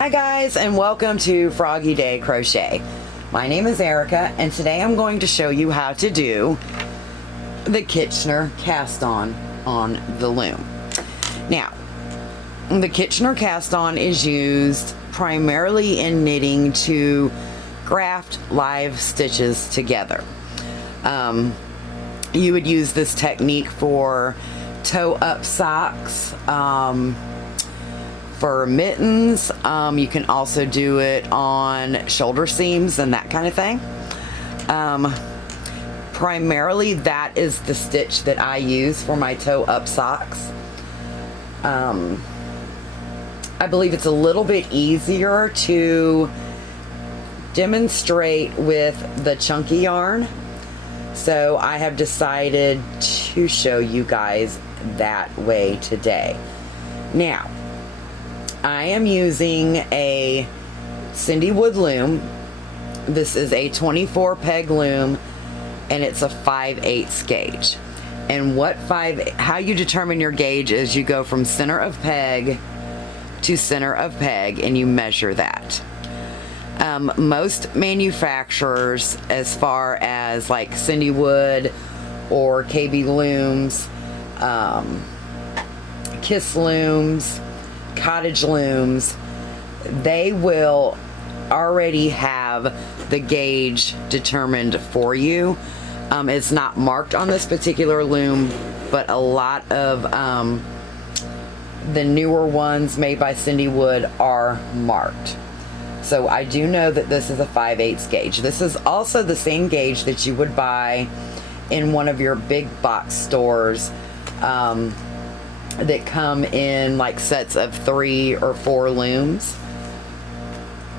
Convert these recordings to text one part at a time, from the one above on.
Hi guys, and welcome to Froggy Day Crochet. My name is Erica, and today I'm going to show you how to do the Kitchener cast on the loom. Now, the Kitchener cast on is used primarily in knitting to graft live stitches together. You would use this technique for toe-up socks, for mittens. You can also do it on shoulder seams and that kind of thing. Primarily that is the stitch that I use for my toe-up socks. I believe it's a little bit easier to demonstrate with the chunky yarn, so I have decided to show you guys that way today. Now, I am using a Cindy Wood loom. This is a 24 peg loom, and it's a 5/8 gauge. And how you determine your gauge is you go from center of peg to center of peg and you measure that. Most manufacturers, as far as like Cindy Wood or KB looms, Kiss looms, cottage looms, they will already have the gauge determined for you. It's not marked on this particular loom, but a lot of the newer ones made by Cindy Wood are marked. So I do know that this is a 5/8 gauge. This is also the same gauge that you would buy in one of your big box stores, that come in like sets of 3 or 4 looms.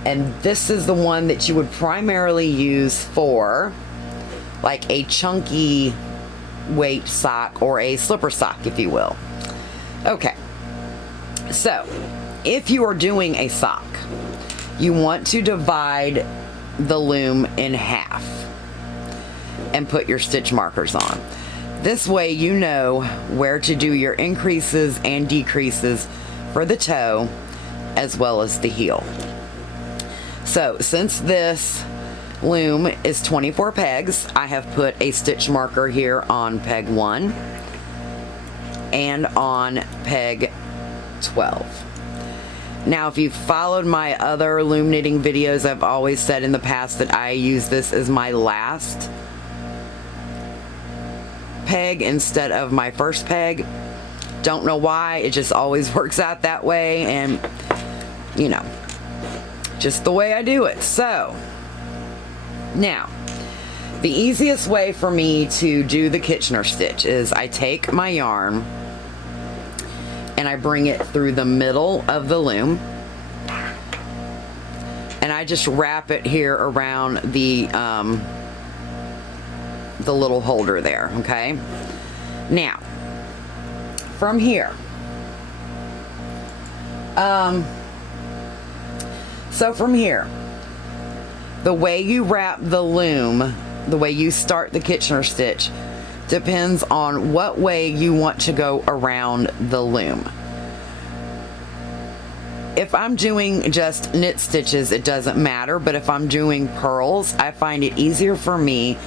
And this is the one that you would primarily use for like a chunky weight sock or a slipper sock, if you will. Okay, so if you are doing a sock, you want to divide the loom in half and put your stitch markers on. This way you know where to do your increases and decreases for the toe as well as the heel. So since this loom is 24 pegs, I have put a stitch marker here on peg 1 and on peg 12. Now, if you've followed my other loom knitting videos, I've always said in the past that I use this as my last peg instead of my first peg. Don't know why, it just always works out that way, and you know, just the way I do it. So now, the easiest way for me to do the Kitchener stitch is I take my yarn and I bring it through the middle of the loom, and I just wrap it here around the little holder there. Okay, now from here, so from here, the way you wrap the loom, the way you start the Kitchener stitch, depends on what way you want to go around the loom. If I'm doing just knit stitches, it doesn't matter, but if I'm doing purls, I find it easier for me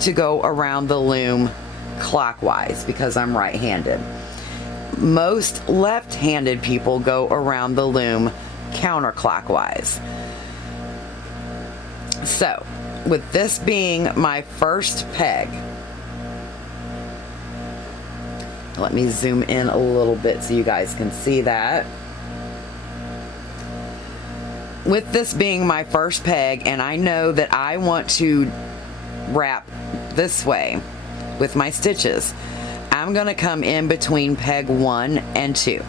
to go around the loom clockwise because I'm right-handed. Most left-handed people go around the loom counterclockwise. So, with this being my first peg, let me zoom in a little bit so you guys can see that. With this being my first peg, and I know that I want to wrap this way with my stitches, I'm going to come in between peg 1 and 2.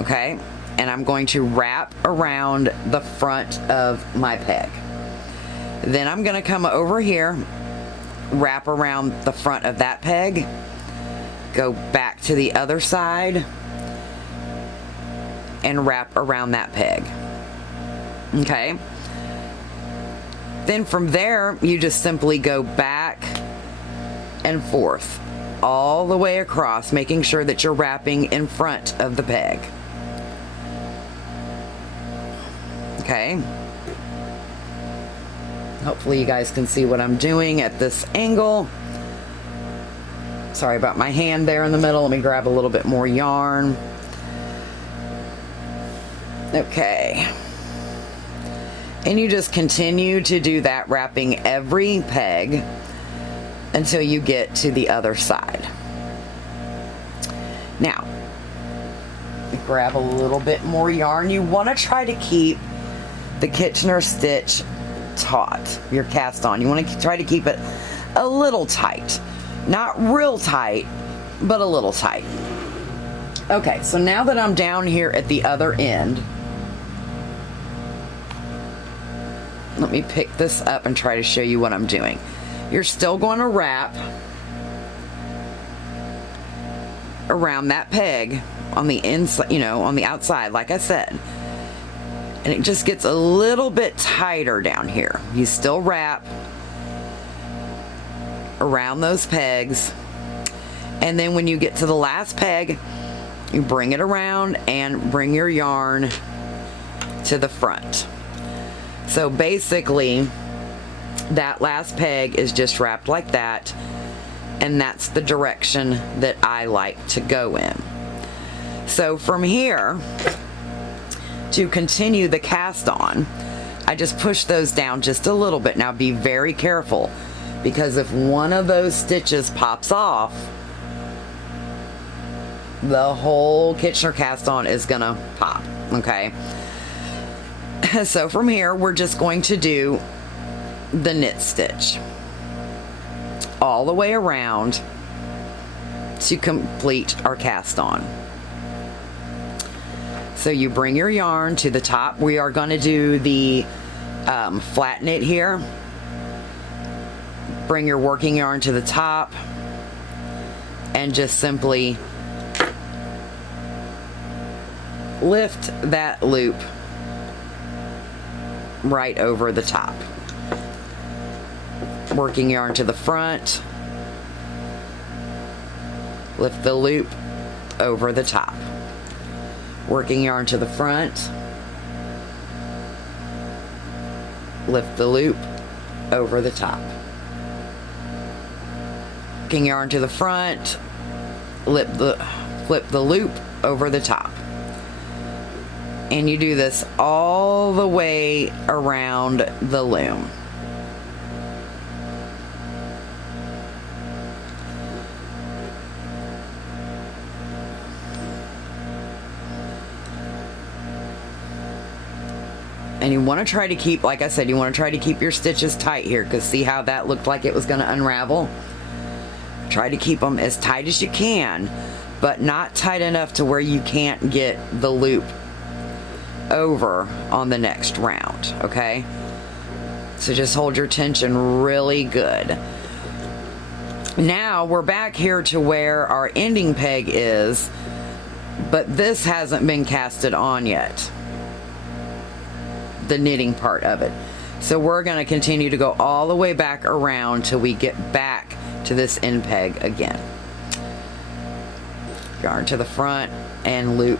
Okay? And I'm going to wrap around the front of my peg. Then I'm going to come over here, wrap around the front of that peg, go back to the other side, and wrap around that peg. Okay? Then from there, you just simply go back and forth all the way across, making sure that you're wrapping in front of the peg. Okay. Hopefully you guys can see what I'm doing at this angle. Sorry about my hand there in the middle. Let me grab a little bit more yarn. Okay. And you just continue to do that, wrapping every peg until you get to the other side. Now, grab a little bit more yarn. You want to try to keep the Kitchener stitch taut, your cast on. You want to try to keep it a little tight. Not real tight, but a little tight. Okay, so now that I'm down here at the other end, let me pick this up and try to show you what I'm doing. You're still going to wrap around that peg on the inside, on the outside, like I said. And it just gets a little bit tighter down here. You still wrap around those pegs. And then when you get to the last peg, you bring it around and bring your yarn to the front. So basically, that last peg is just wrapped like that, and that's the direction that I like to go in. So from here, to continue the cast on, I just push those down just a little bit. Now be very careful, because if one of those stitches pops off, the whole Kitchener cast on is gonna pop, okay? So from here, we're just going to do the knit stitch all the way around to complete our cast on. So you bring your yarn to the top. We are going to do the flat knit here. Bring your working yarn to the top and just simply lift that loop right over the top. Working yarn to the front, lift the loop over the top. Working yarn to the front, lift the loop over the top. Working yarn to the front, flip the loop over the top. And you do this all the way around the loom. And you want to try to keep, like I said, you want to try to keep your stitches tight here, because see how that looked like it was going to unravel? Try to keep them as tight as you can, but not tight enough to where you can't get the loop over on the next round, okay? So just hold your tension really good. Now we're back here to where our ending peg is, but this hasn't been casted on yet, the knitting part of it. So we're going to continue to go all the way back around till we get back to this end peg again. Yarn to the front and loop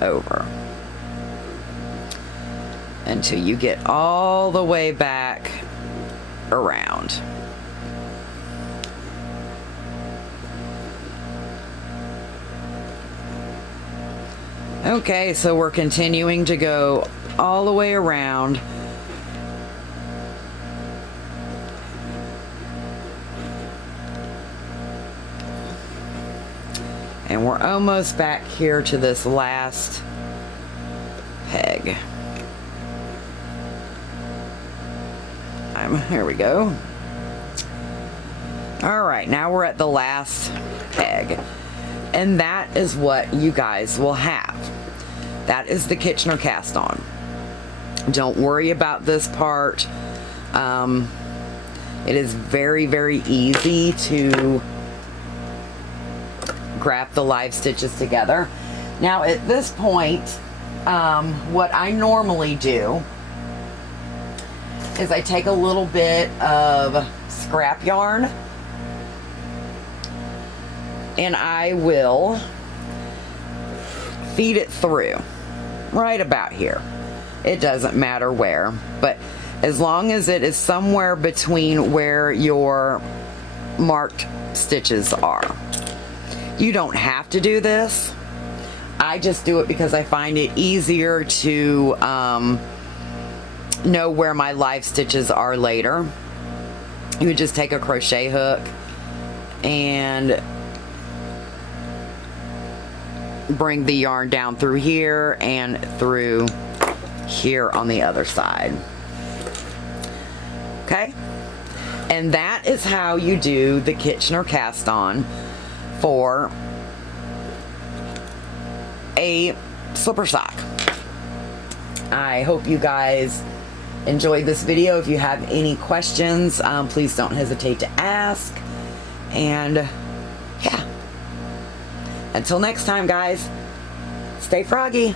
over until you get all the way back around. Okay, so we're continuing to go all the way around. And we're almost back here to this last peg. Here we go. All right, now we're at the last peg. And that is what you guys will have. That is the Kitchener cast on. Don't worry about this part. It is very, very easy to grab the live stitches together. Now at this point, what I normally do is I take a little bit of scrap yarn and I will feed it through right about here. It doesn't matter where, but as long as it is somewhere between where your marked stitches are. You don't have to do this. I just do it because I find it easier to know where my live stitches are later. You would just take a crochet hook and bring the yarn down through here and through here on the other side. Okay? And that is how you do the Kitchener cast on for a slipper sock. I hope you guys enjoyed this video. If you have any questions, please don't hesitate to ask. And yeah, until next time, guys, stay froggy.